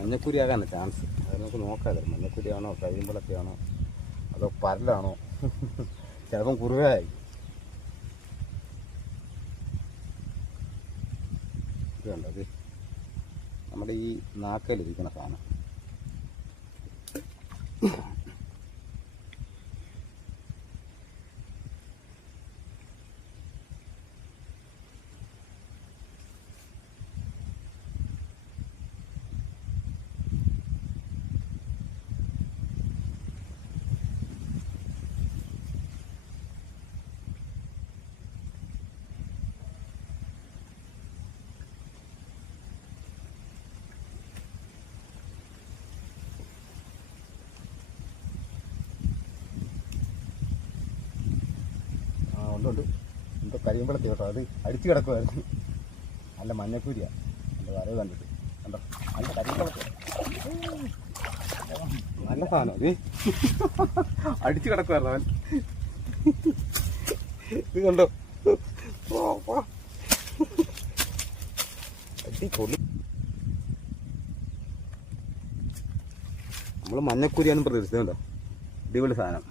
മഞ്ഞക്കുരിയാകാനാണ് chance. അത് നമുക്ക് നോക്കാമല്ലോ, മഞ്ഞക്കുരിയാണോ കരിമ്പളൊക്കെയാണോ അതോ പരലാണോ, ചിലപ്പം കുറുവയായി. ഇത് കണ്ടത് നമ്മുടെ ഈ നാക്കയിലിരിക്കുന്ന സാധനം. ഉണ്ട് എന്തോ കരിമ്പളത്തി കേട്ടോ, അത് അടിച്ചു കിടക്കുമായിരുന്നു. നല്ല മഞ്ഞക്കൂരിയാ, എൻ്റെ വരവ് കണ്ടിട്ട് കണ്ടോ, നല്ല കരിമ്പളത്തി, നല്ല സാധനം. ഇത് അടിച്ചു കിടക്കുമായിരുന്നു അവൻ. ഇത് കണ്ടോ, അടിപൊളി. നമ്മൾ മഞ്ഞക്കൂരിയാനും പ്രതീക്ഷിച്ചത് കണ്ടോ, അടിപൊളി സാധനം.